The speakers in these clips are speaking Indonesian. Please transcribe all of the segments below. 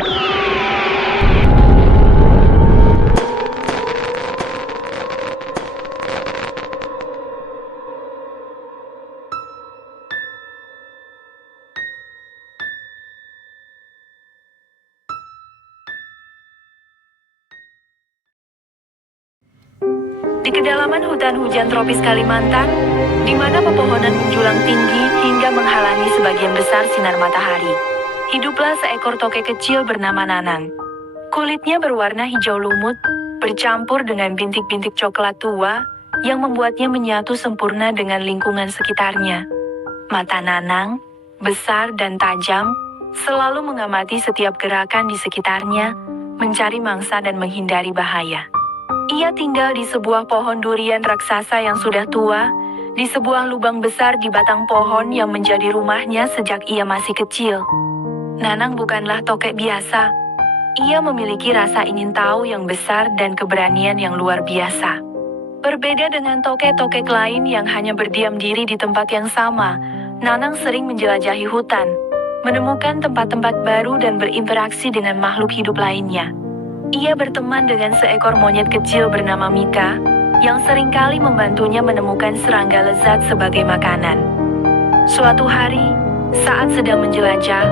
Di kedalaman hutan hujan tropis Kalimantan, di mana pepohonan menjulang tinggi hingga menghalangi sebagian besar sinar matahari, hiduplah seekor tokek kecil bernama Nanang. Kulitnya berwarna hijau lumut, bercampur dengan bintik-bintik coklat tua, yang membuatnya menyatu sempurna dengan lingkungan sekitarnya. Mata Nanang, besar dan tajam, selalu mengamati setiap gerakan di sekitarnya, mencari mangsa dan menghindari bahaya. Ia tinggal di sebuah pohon durian raksasa yang sudah tua, di sebuah lubang besar di batang pohon yang menjadi rumahnya sejak ia masih kecil. Nanang bukanlah tokek biasa. Ia memiliki rasa ingin tahu yang besar dan keberanian yang luar biasa. Berbeda dengan tokek-tokek lain yang hanya berdiam diri di tempat yang sama, Nanang sering menjelajahi hutan, menemukan tempat-tempat baru dan berinteraksi dengan makhluk hidup lainnya. Ia berteman dengan seekor monyet kecil bernama Mika, yang seringkali membantunya menemukan serangga lezat sebagai makanan. Suatu hari, saat sedang menjelajah,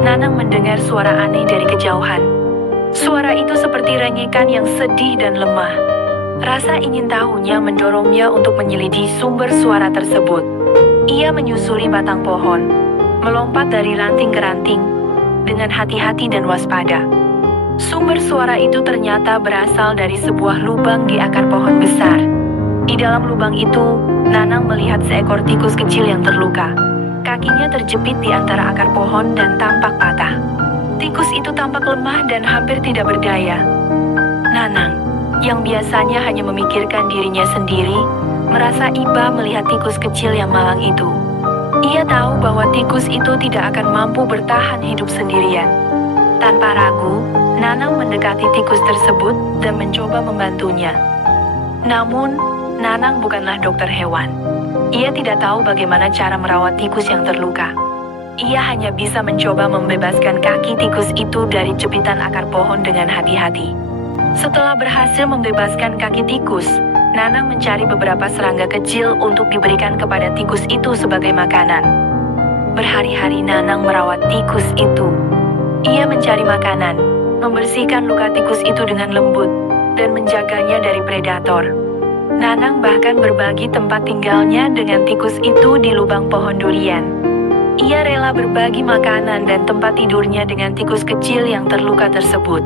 Nanang mendengar suara aneh dari kejauhan. Suara itu seperti rengekan yang sedih dan lemah. Rasa ingin tahunya mendorongnya untuk menyelidiki sumber suara tersebut. Ia menyusuri batang pohon, melompat dari ranting ke ranting, dengan hati-hati dan waspada. Sumber suara itu ternyata berasal dari sebuah lubang di akar pohon besar. Di dalam lubang itu, Nanang melihat seekor tikus kecil yang terluka. Kakinya terjepit di antara akar pohon dan tampak patah. Tikus itu tampak lemah dan hampir tidak berdaya. Nanang, yang biasanya hanya memikirkan dirinya sendiri, merasa iba melihat tikus kecil yang malang itu. Ia tahu bahwa tikus itu tidak akan mampu bertahan hidup sendirian. Tanpa ragu, Nanang mendekati tikus tersebut dan mencoba membantunya. Namun, Nanang bukanlah dokter hewan. Ia tidak tahu bagaimana cara merawat tikus yang terluka. Ia hanya bisa mencoba membebaskan kaki tikus itu dari jepitan akar pohon dengan hati-hati. Setelah berhasil membebaskan kaki tikus, Nanang mencari beberapa serangga kecil untuk diberikan kepada tikus itu sebagai makanan. Berhari-hari Nanang merawat tikus itu. Ia mencari makanan, membersihkan luka tikus itu dengan lembut, dan menjaganya dari predator. Nanang bahkan berbagi tempat tinggalnya dengan tikus itu di lubang pohon durian. Ia rela berbagi makanan dan tempat tidurnya dengan tikus kecil yang terluka tersebut.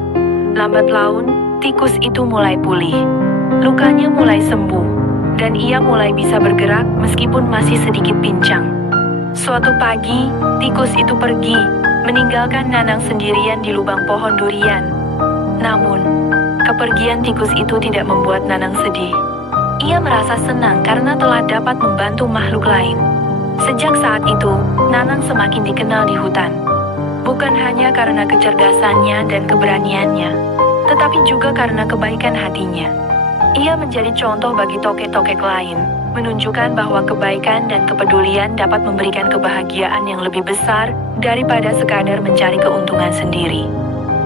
Lambat laun, tikus itu mulai pulih. Lukanya mulai sembuh, dan ia mulai bisa bergerak meskipun masih sedikit pincang. Suatu pagi, tikus itu pergi, meninggalkan Nanang sendirian di lubang pohon durian. Namun, kepergian tikus itu tidak membuat Nanang sedih. Ia merasa senang karena telah dapat membantu makhluk lain. Sejak saat itu, Nanang semakin dikenal di hutan. Bukan hanya karena kecerdasannya dan keberaniannya, tetapi juga karena kebaikan hatinya. Ia menjadi contoh bagi tokek-tokek lain, menunjukkan bahwa kebaikan dan kepedulian dapat memberikan kebahagiaan yang lebih besar daripada sekadar mencari keuntungan sendiri.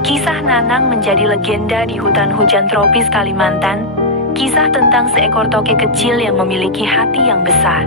Kisah Nanang menjadi legenda di hutan hujan tropis Kalimantan, kisah tentang seekor tokek kecil yang memiliki hati yang besar.